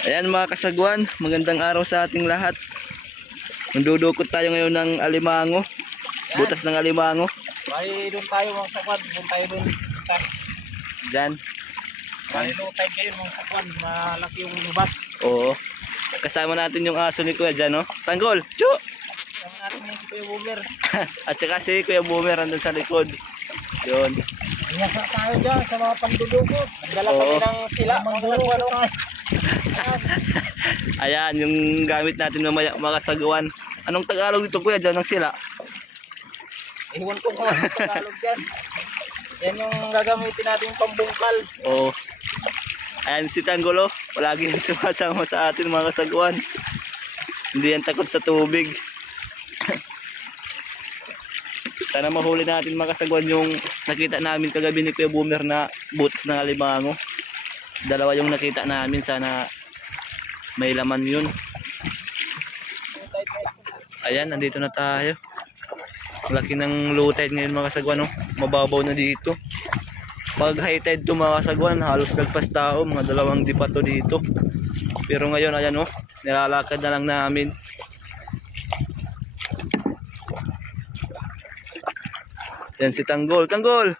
Ayan mga kasagwan, magandang araw sa ating lahat. Nandudukot tayo ngayon ng alimango. Butas ng alimango. Bali doon tayo mga sakwan, doon tayo doon. Diyan. Bali doon tayo kayo mga sakwan, malaki yung lubas. Oo. Kasama natin yung aso ni Kuya dyan, no? Tanggol! Chu! Sama natin yung si Kuya Boomer. At saka si Kuya Boomer andun sa likod. Yun. Inasa tayo dyan sa mga pandudukot. Nagdala kami ng sila, mga sagwan. Ayan, yung gamit natin ng mga. Anong Tagalog dito Kuya dyan ng sila? Iwan ko kung ano Tagalog dyan. Yan yung gagamitin natin pambungkal. Oo. Ayan si Tanggolo. Palagi yung sumasama sa atin mga kasagwan. Hindi yan takot sa tubig. Sana mahuli natin mga kasagwan yung nakita namin kagabi ni Kuya Boomer na butas ng alimango. Dalawa yung nakita namin. Sana may laman yun. Ayan, nandito na tayo. Laki ng low tide ngayon mga kasagwan. No? Mababaw na dito. Pag high tide to mga kasagwan, halos nagpas tao. Mga dalawang dipato dito. Pero ngayon, ayan oh, nilalakad na lang namin. Yan si Tanggol. Tanggol!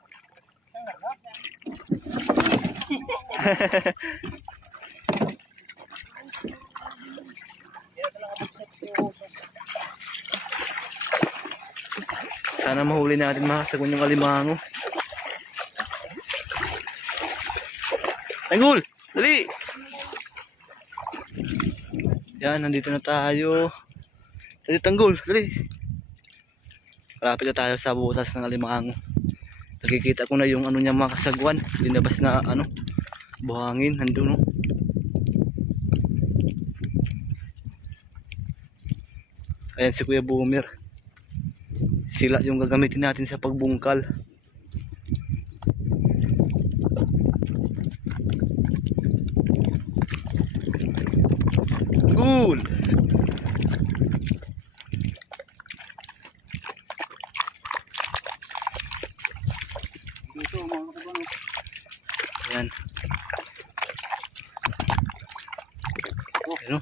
Sana mahuli natin mga kasagwan yung alimango. Tanggol! Dali! Yan, nandito na tayo. Dali, Tanggol! Dali! Malapit na tayo sa butas ng alimango. Nakikita ko na yung ano niya mga kasagwan. Linabas na ano, buhangin. Nandun no. Ayan si Kuya Boomer. Sila yung gagamitin natin sa pagbungkal. Cool! Dito mga sakwan. Ayan. Ano?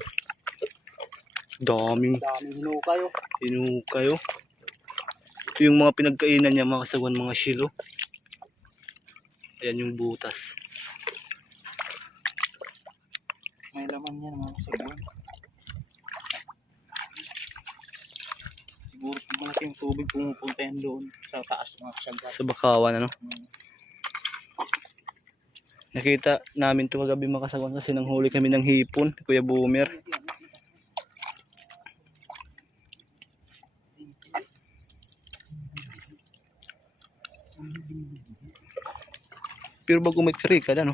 Daming Daming hinukay oh. hinukay oh. Ito yung mga pinagkainan niya mga kasagwan mga shilo. Ayan yung butas. May laman yan mga sagwan. Siguro malaki yung tubig pumupunta yan doon sa taas mga sagwan. Sa bakawan ano. Hmm. Nakita namin to kagabi mga kasagwan kasi nanghuli kami ng hipon. Kuya Boomer. Pero bago may karika ano.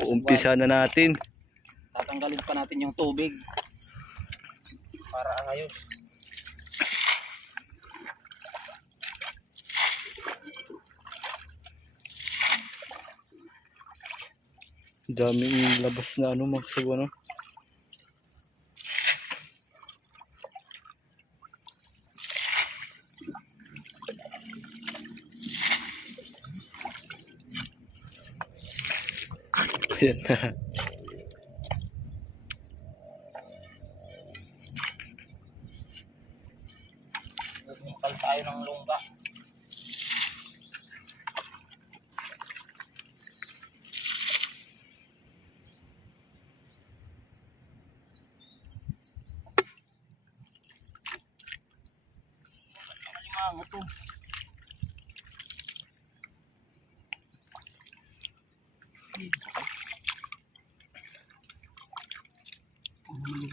Uumpisa na natin. Tatanggalin pa natin yung tubig. Para ayos. Daming labas na ano mga kasagwan ano. Ayan na. Nagmukal tayo ng lungga. Alimango to. Madi. Bagong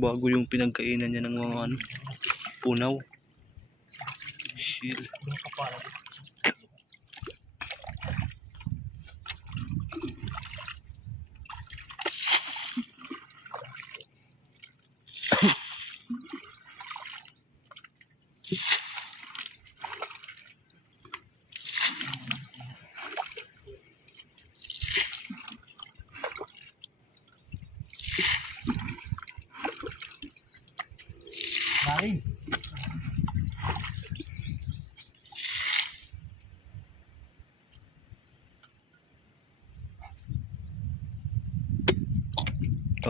bago yung pinagkainan niya ng mga ano, punaw. Chill. Doon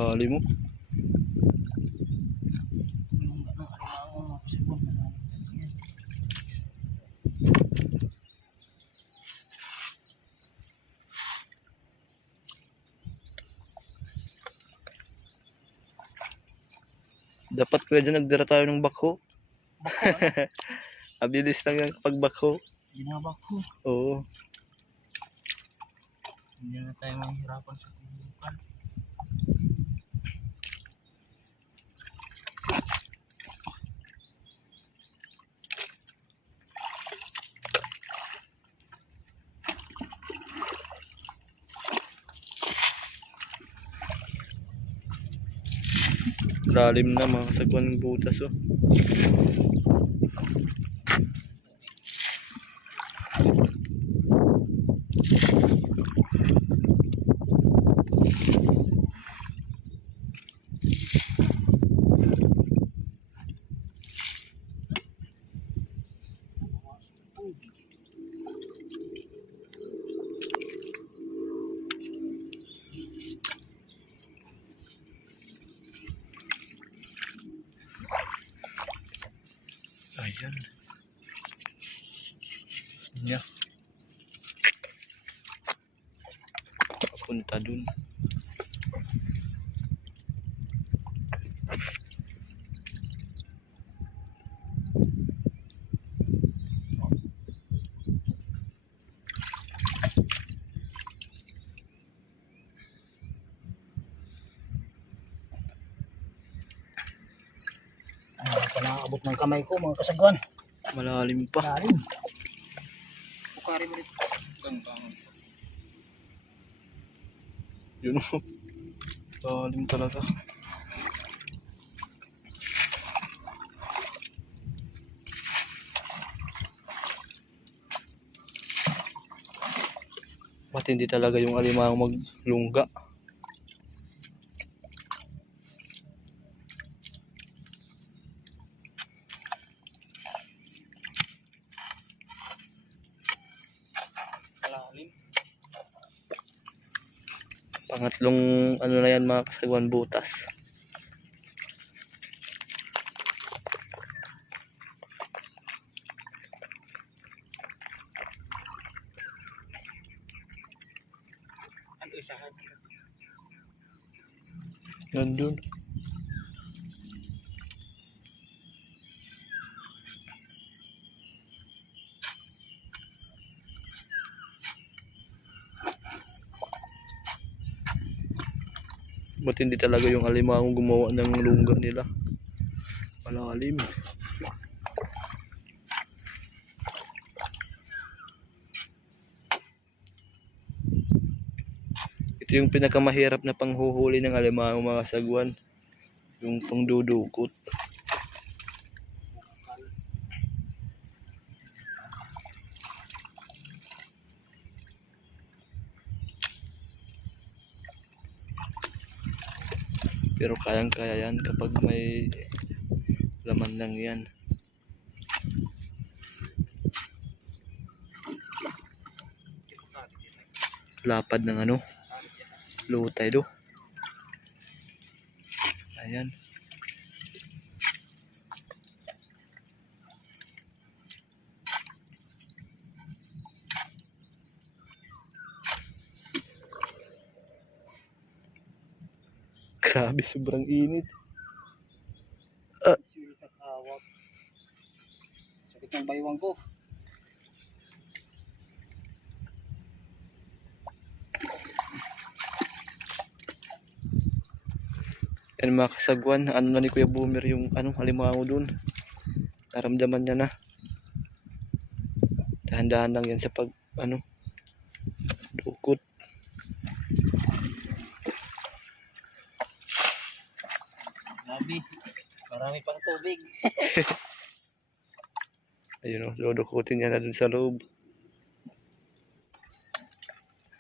Tali mo. Dapat pwede nagdira tayo ng bakho. Abilis lang yan kapag bakho. Ginabak ko. Oo. Hindi na tayo mahihirapan sa pumbukan. Lalim na mga kasagwan ng butas oh. Ayan. Niya. Punta dun. Pa nakakabot ng kamay ko mga kasagwan. Malalim pa. Lalim. Bukari mo rito. Ganggang. Yun oh. Lalim talaga. Ba't hindi talaga yung alimang maglungga? Pangatlong ano na yan mga kasagwan butas. Nandun. Ba't hindi talaga yung alimango gumawa ng lungga nila? Malalim. Ito yung pinakamahirap na panghuhuli ng alimango mga sagwan. Yung pangdudukot. Pero kayang-kaya yan kapag may laman lang yan. Lapad ng ano, lutay do. Ayan. Grabe, sobrang init. Kawak. Sakit ng baywang ko. Yan mga kasagwan, ano na ni Kuya Boomer yung anong halimango dun. Naramdaman niya na. Dahan-dahan lang yan sa pag ano dukot. Grabe. Marami pang tubig. Ayun o, dudukutin niya na dun sa loob.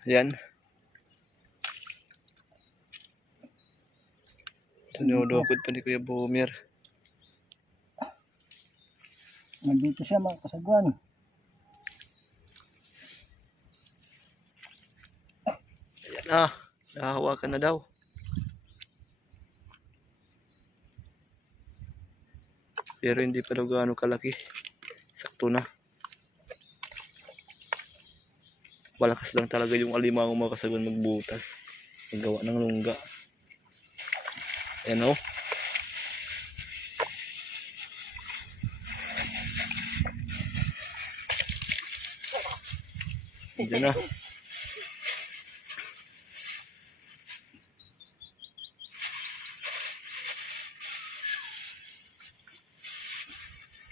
Yan. Dinudukot pa ni Kuya Boomer. Nandito siya mga kasagwan. Ayan na. Nahahawakan na daw. Pero hindi pa daw gaano kalaki. Sakto na. Malakas lang talaga yung alimango mga kasagon magbutas. Maggawa ng lungga. Ayan o. Diyan na.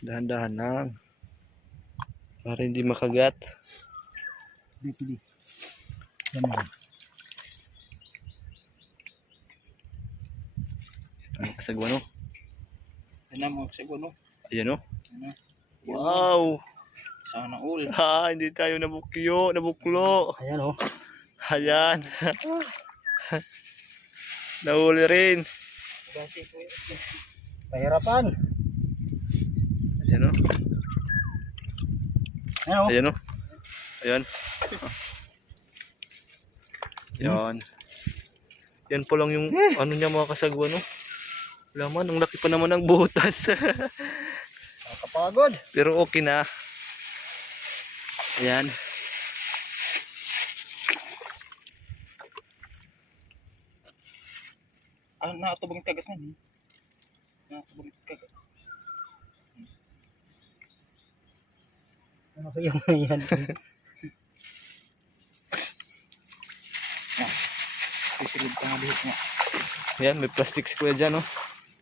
Dahan-dahan lang. Para hindi makagat. Yan na. Ang kasagwan o. Yan na mga kasagwan no. Ayan o. Wow! Sana all. Ha, hindi tayo nabukyo, nabuklo. Ayan oh. Ayan. Nahuli rin. Pahirapan. Ayan o. Ayan oh. Ayan o. Ayan. Ayan. Yan po lang yung ano niya mga kasagwan no. Laman, ang laki pa naman ng butas. Nakakapagod. Pero okay na. Ayan. Ah, nakatubang kagat na. eh. Nakatubang kagat. Ano kaya nga yan? Sisilid ka nga dihit nga. Ayan, may plastic si kuya dyan, oh.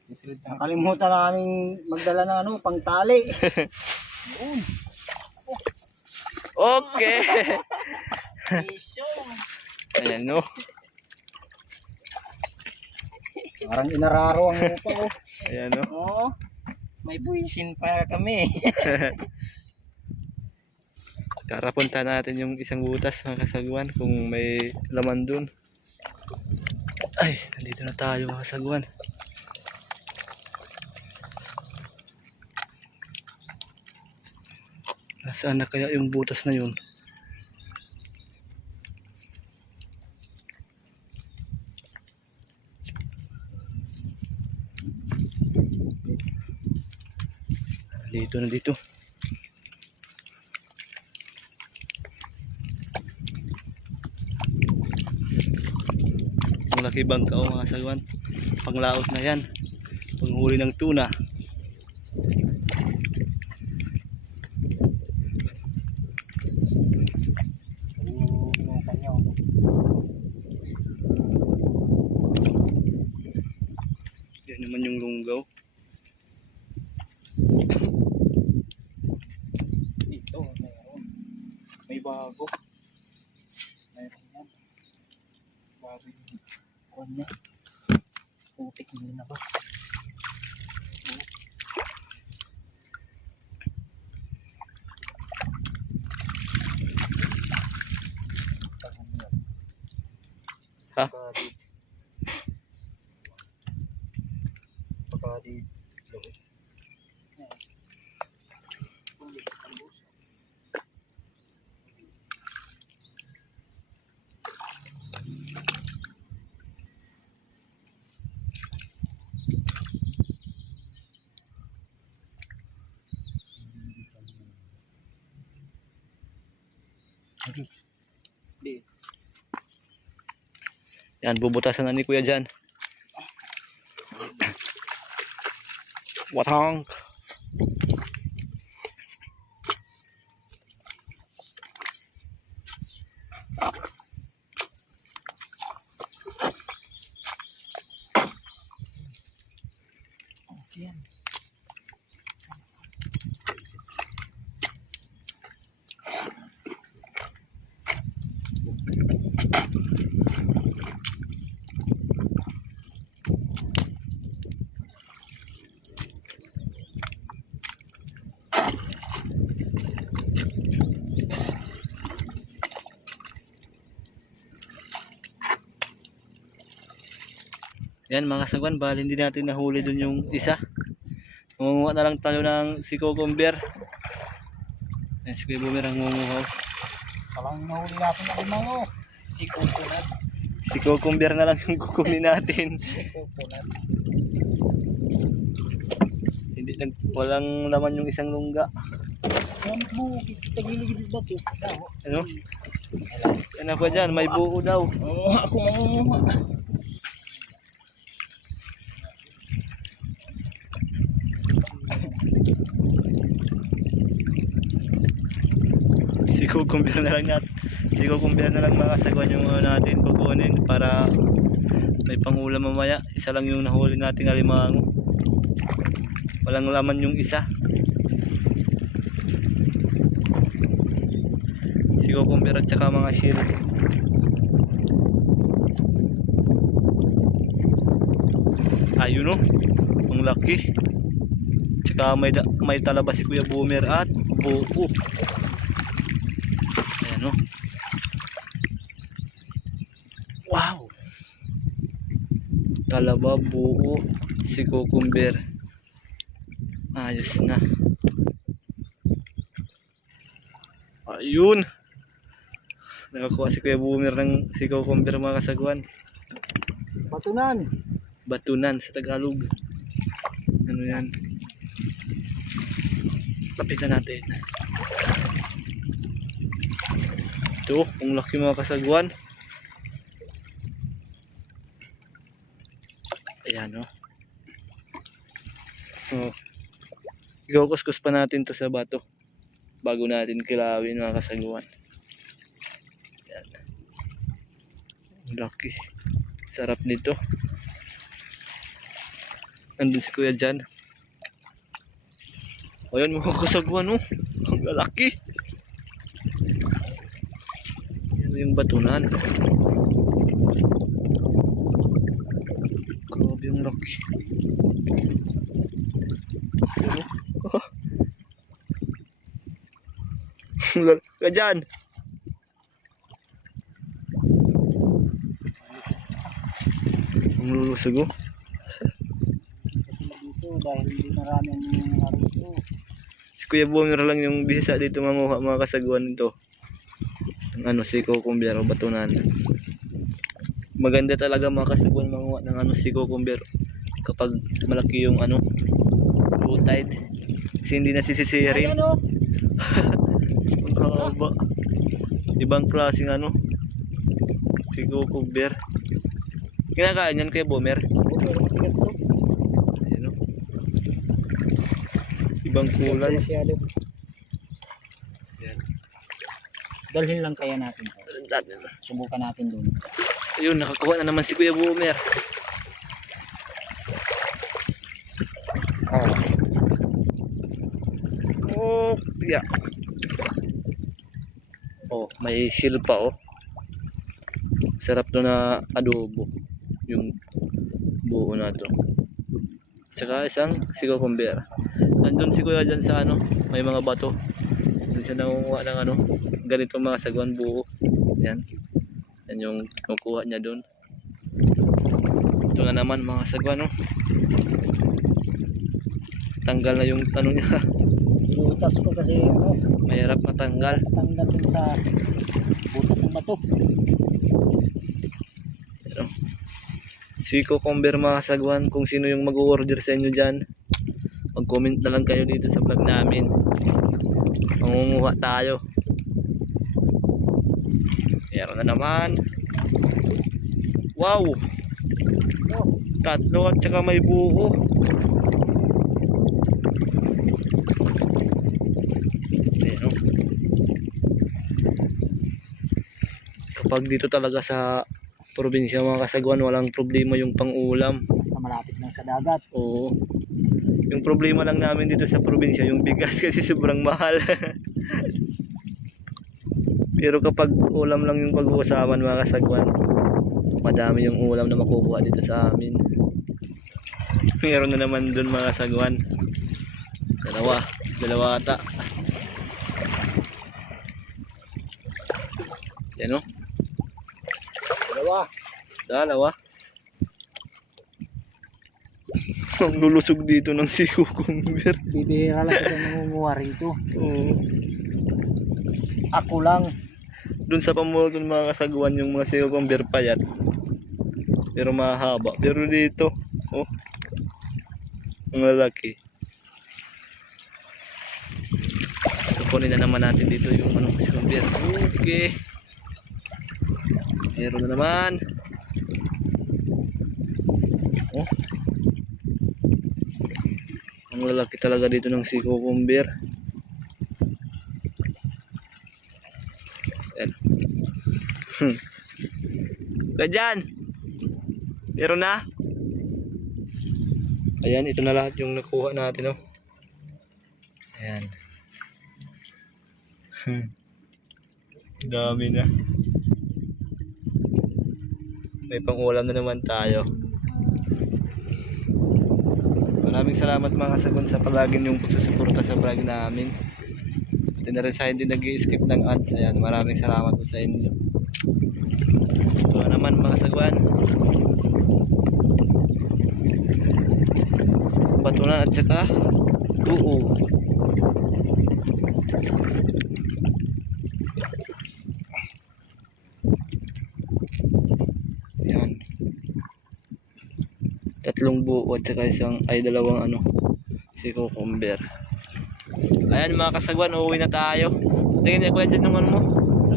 Sisilid ka Nakalimutan na kaming magdala ng ano, pang tali. Okay. Ayan, no. Parang inararo ang upa oh. Ayan, no. Oo. May buwisin pa kami. Tara, punta natin yung isang butas, mga kasagwan, kung may laman dun. Ay, nandito na tayo, mga kasagwan. Nasaan na kaya yung butas na yun? Dito na dito. Malaki bangka o mga sagwan. Panglaot na yan. Panghuli ng tuna. Yan naman yung lunggaw. Dito, mayroon. May bago. Mayroon yan. Bago yung ね。Yan, bubutasan na ni kuya dyan. Watang. Yan mga sagwan, bali hindi natin nahuli dun yung isa. Munguha na lang tayo ng si Cucumber. Ayan, si Kuya Boomer ang munguha. Salang nahuli natin na limango. Si coconut. Si Cucumber na lang yung kukunin natin. Si coconut. Hindi lang, walang laman yung isang lungga. Yan mo, tagiligid ba ito? Ano? Ano pa dyan? May buo daw. Oo, ako mangunguha. Cucumber na lang natin. Cucumber na lang mga sagwan yung ano natin kukunin para may pangulam mamaya. Isa lang yung nahuli nating alimango. Walang laman yung isa. Si Cucumber at saka mga shield. Ayun oh. Ang laki. Tsaka may, may talaba si Kuya Boomer at buo. Ayan o. Wow! Talaba, buo, si Cucumber. Ayos na. Ayun! Nakakuha si Kuya Boomer ng si Cucumber mga kasagwan. Patunan. Batunan sa Tagalog. Ano yan? Lapitan natin. Ito, ang laki mga kasagwan. Ayan o. Oh. Ikukuskus pa natin to sa bato. Bago natin kilawin mga kasagwan. Ayan. Laki. Sarap nito. Nandun si kuya dyan. Ayan mga kasagwan oh. Ang lalaki. Yan yung batunan. Ano? Oh. Lalaki ka dyan. Ang lulusog oh. Nangyayari dito. Si Kuya Boomer lang yung bisa dito mamuha mga kasagwan nito. Ang ano si Cucumber o batunan. Maganda talaga mga kasagwan manguha ng ano si Cucumber kapag malaki yung ano low tide. Kasi hindi nasisisirin. Ayan o. Ang haba. Ibang klaseng ano si Cucumber. Kinakain yan kay to. Ayan o. Ibang kulay. Ayan. Dalhin lang kaya natin. Subukan natin dun. Ayun, nakakuha na naman si Kuya Boomer. Oh. Oh, yeah. Oh, may shield pa oh. Sarap to na adobo. Yung buo na to. Tsaka isang si Cucumber. Nandun si Kuya dyan sa ano, may mga bato. Doon siya nangunguha ng ano, ganito mga sagwan buo. Yan. Yan yung kukuha niya doon. Ito na naman mga sagwa no. Tanggal na yung ano niya. Inutas ko kasi ano, Mahirap matanggal. tanggal dun sa butas ng bato. Ano? Si Cucumber mga sagwan kung sino yung mag-order sa inyo dyan. Mag-comment na lang kayo dito sa vlog namin. Mangunguha tayo. Meron na naman. Wow! Tatlo at saka may buo. Ayan, oh. Kapag dito talaga sa probinsya mga kasagwan, walang problema yung pang-ulam. malapit lang sa dagat. Oo. Yung problema lang namin dito sa probinsya, yung bigas kasi sobrang mahal. Pero kapag ulam lang yung pag-uusapan mga kasagwan, madami yung ulam na makukuha dito sa amin. Meron na naman dun mga kasagwan. Dalawa. Dalawa ata. Yan o. Dalawa. Dalawa. Ang lulusog dito ng si cucumber. Bibihira lang kasi nangunguha rito. Oo. Ako lang. Doon sa pamulot ng mga kasaguan yung mga si cucumber payat. Pero mahaba. Pero dito, oh. Ang lalaki. Kukunin na naman natin dito yung ano, si cucumber. Okay. Meron na naman. Oh. Ang lalaki talaga dito ng si cucumber. Yan. Hmm. Ganyan. Meron na. Ayan, ito na lahat yung nakuha natin, oh. Ayan. Hmm. Dami na. May pang-ulam na naman tayo. Maraming salamat mga kasagon sa palagi yung pagsusuporta sa vlog namin. Pati na rin sa hindi nag skip ng ads. Ayan, maraming salamat po sa inyo. Ito na naman mga sagwan. Bato na at saka oo. Yan. Tatlong buo at saka isang ay dalawang ano si cucumber. Ayan mga kasagwan, uuwi na tayo. Tingin niya kuya dyan yung ano mo.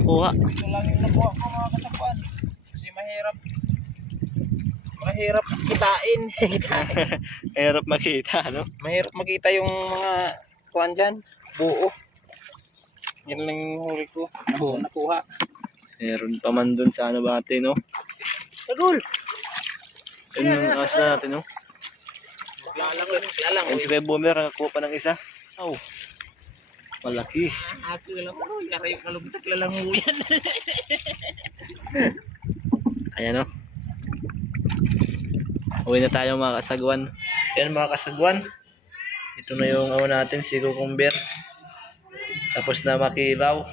Nakuha. Ito lang yung nakuha ko mga kasapuan. Kasi mahirap. Mahirap kitain. Hirap makita, no? mahirap makita yung mga kuan dyan. Buo. Yan lang yung huli ko. Buo nakuha. Meron pa man dun sa ano bate, no? Tagol! Yun yung asa natin, no? Lalang lang. Lalang. Ayun si Boomer, nakakuha pa ng isa. Oh. Malaki. Happy ka lang. Oh, yari yung kalumtak lalang mo yan. Ayan, no? Uwi na tayo mga kasagwan. Yan mga kasagwan. Ito na yung ano natin, si cucumber. Tapos na makilaw.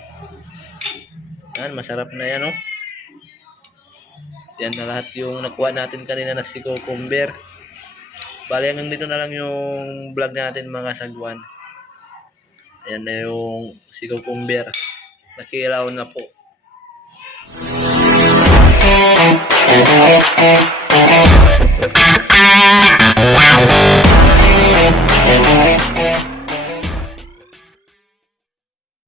Yan, masarap na yan, no? Yan na lahat yung nakuha natin kanina na si cucumber. Bali, hanggang dito na lang yung vlog natin mga sagwan. Ayan na yung sigaw kumber. Nakilaw na po. Thank you.